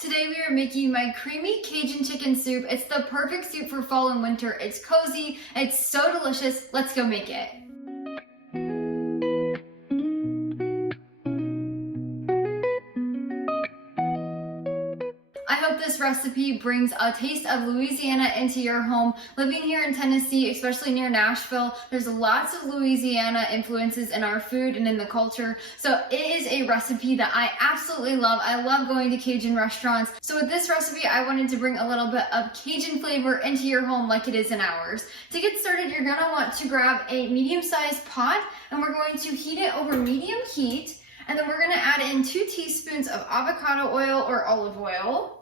Today we are making my creamy Cajun chicken soup. It's the perfect soup for fall and winter. It's cozy, it's so delicious. Let's go make it. I hope this recipe brings a taste of Louisiana into your home. Living here in Tennessee, especially near Nashville, there's lots of Louisiana influences in our food and in the culture. So it is a recipe that I absolutely love. I love going to Cajun restaurants. So with this recipe, I wanted to bring a little bit of Cajun flavor into your home like it is in ours. To get started, you're gonna want to grab a medium-sized pot and we're going to heat it over medium heat. And then we're gonna add in 2 teaspoons of avocado oil or olive oil.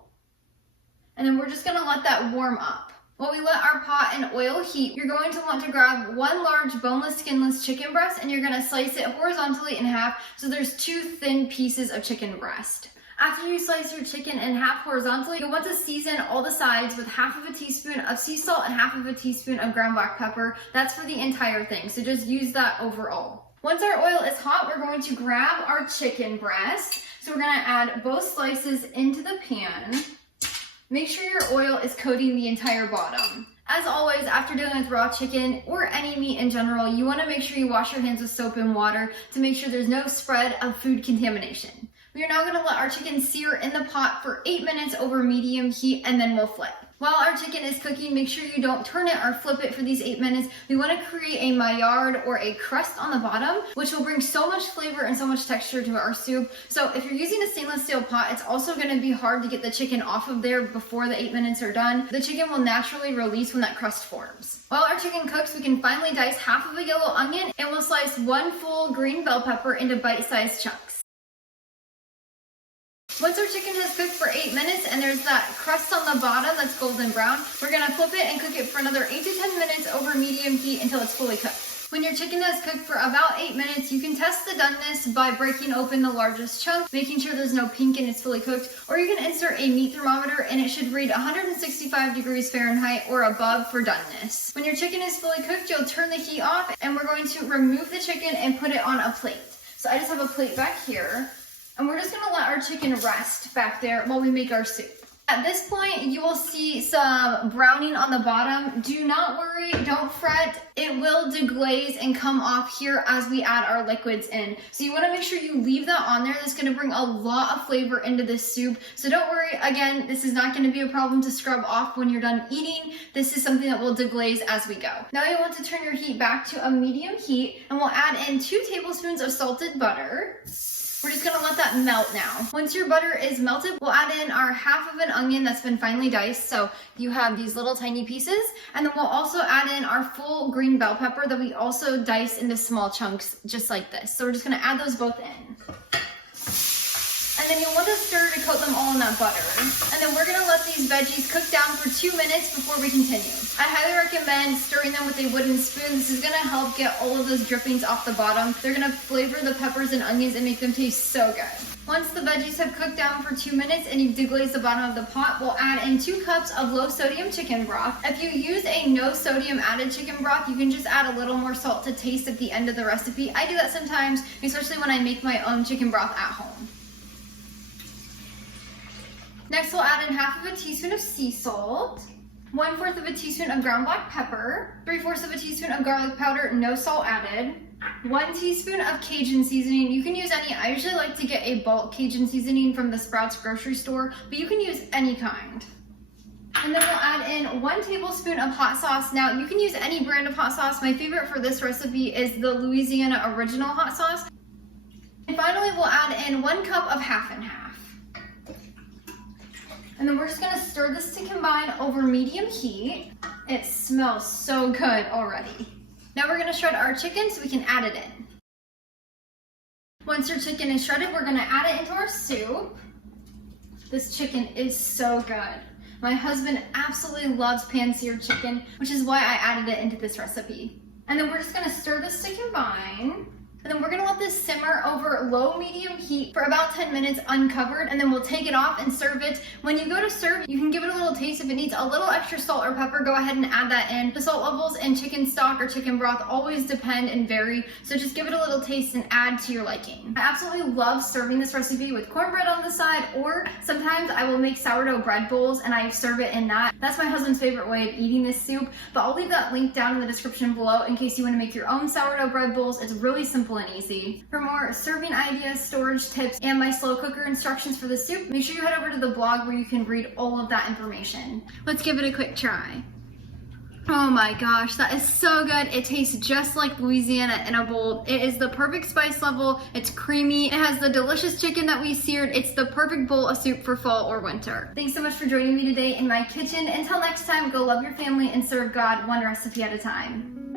And then we're just gonna let that warm up. While we let our pot and oil heat, you're going to want to grab 1 large boneless, skinless chicken breast and you're gonna slice it horizontally in half so there's 2 thin pieces of chicken breast. After you slice your chicken in half horizontally, you'll want to season all the sides with half of a teaspoon of sea salt and half of a teaspoon of ground black pepper. That's for the entire thing, so just use that overall. Once our oil is hot, we're going to grab our chicken breast. So we're gonna add both slices into the pan. Make sure your oil is coating the entire bottom. As always, after dealing with raw chicken or any meat in general, you want to make sure you wash your hands with soap and water to make sure there's no spread of food contamination. We are now going to let our chicken sear in the pot for 8 minutes over medium heat and then we'll flip. While our chicken is cooking, make sure you don't turn it or flip it for these 8 minutes. We want to create a maillard or a crust on the bottom, which will bring so much flavor and so much texture to our soup. So if you're using a stainless steel pot, it's also going to be hard to get the chicken off of there before the 8 minutes are done. The chicken will naturally release when that crust forms. While our chicken cooks, we can finally dice half of a yellow onion and we'll slice 1 full green bell pepper into bite-sized chunks. Once our chicken has cooked for 8 minutes and there's that crust on the bottom that's golden brown, we're gonna flip it and cook it for another 8 to 10 minutes over medium heat until it's fully cooked. When your chicken has cooked for about 8 minutes, you can test the doneness by breaking open the largest chunk, making sure there's no pink and it's fully cooked, or you can insert a meat thermometer and it should read 165 degrees Fahrenheit or above for doneness. When your chicken is fully cooked, you'll turn the heat off and we're going to remove the chicken and put it on a plate. So I just have a plate back here. And we're just gonna let our chicken rest back there while we make our soup. At this point, you will see some browning on the bottom. Do not worry, don't fret. It will deglaze and come off here as we add our liquids in. So you wanna make sure you leave that on there. That's gonna bring a lot of flavor into this soup. So don't worry, again, this is not gonna be a problem to scrub off when you're done eating. This is something that will deglaze as we go. Now you want to turn your heat back to a medium heat and we'll add in 2 tablespoons of salted butter. We're just gonna let that melt now. Once your butter is melted, we'll add in our half of an onion that's been finely diced. So you have these little tiny pieces. And then we'll also add in our full green bell pepper that we also dice into small chunks, just like this. So we're just gonna add those both in. And then you'll want to stir to coat them all in that butter. And then we're gonna let these veggies cook down for 2 minutes before we continue. I highly recommend stirring them with a wooden spoon. This is gonna help get all of those drippings off the bottom. They're gonna flavor the peppers and onions and make them taste so good. Once the veggies have cooked down for 2 minutes and you've deglazed the bottom of the pot, we'll add in 2 cups of low sodium chicken broth. If you use a no sodium added chicken broth, you can just add a little more salt to taste at the end of the recipe. I do that sometimes, especially when I make my own chicken broth at home. Next, we'll add in half of a teaspoon of sea salt, 1/4 of a teaspoon of ground black pepper, 3/4 of a teaspoon of garlic powder, no salt added, 1 teaspoon of Cajun seasoning. You can use any. I usually like to get a bulk Cajun seasoning from the Sprouts grocery store, but you can use any kind. And then we'll add in 1 tablespoon of hot sauce. Now, you can use any brand of hot sauce. My favorite for this recipe is the Louisiana original hot sauce. And finally, we'll add in 1 cup of half and half. And then we're just gonna stir this to combine over medium heat. It smells so good already. Now we're gonna shred our chicken so we can add it in. Once your chicken is shredded, we're gonna add it into our soup. This chicken is so good. My husband absolutely loves pan-seared chicken, which is why I added it into this recipe. And then we're just gonna stir this to combine. And then we're gonna let this simmer over low-medium heat for about 10 minutes uncovered, and then we'll take it off and serve it. When you go to serve, you can give it a little taste. If it needs a little extra salt or pepper, go ahead and add that in. The salt levels in chicken stock or chicken broth always depend and vary, so just give it a little taste and add to your liking. I absolutely love serving this recipe with cornbread on the side, or sometimes I will make sourdough bread bowls and I serve it in that. That's my husband's favorite way of eating this soup, but I'll leave that link down in the description below in case you want to make your own sourdough bread bowls. It's really simple and easy. For more serving ideas, storage tips, and my slow cooker instructions for the soup, make sure you head over to the blog where you can read all of that information. Let's give it a quick try. Oh my gosh, that is so good. It tastes just like Louisiana in a bowl. It is the perfect spice level. It's creamy. It has the delicious chicken that we seared. It's the perfect bowl of soup for fall or winter. Thanks so much for joining me today in my kitchen. Until next time, go love your family and serve God one recipe at a time.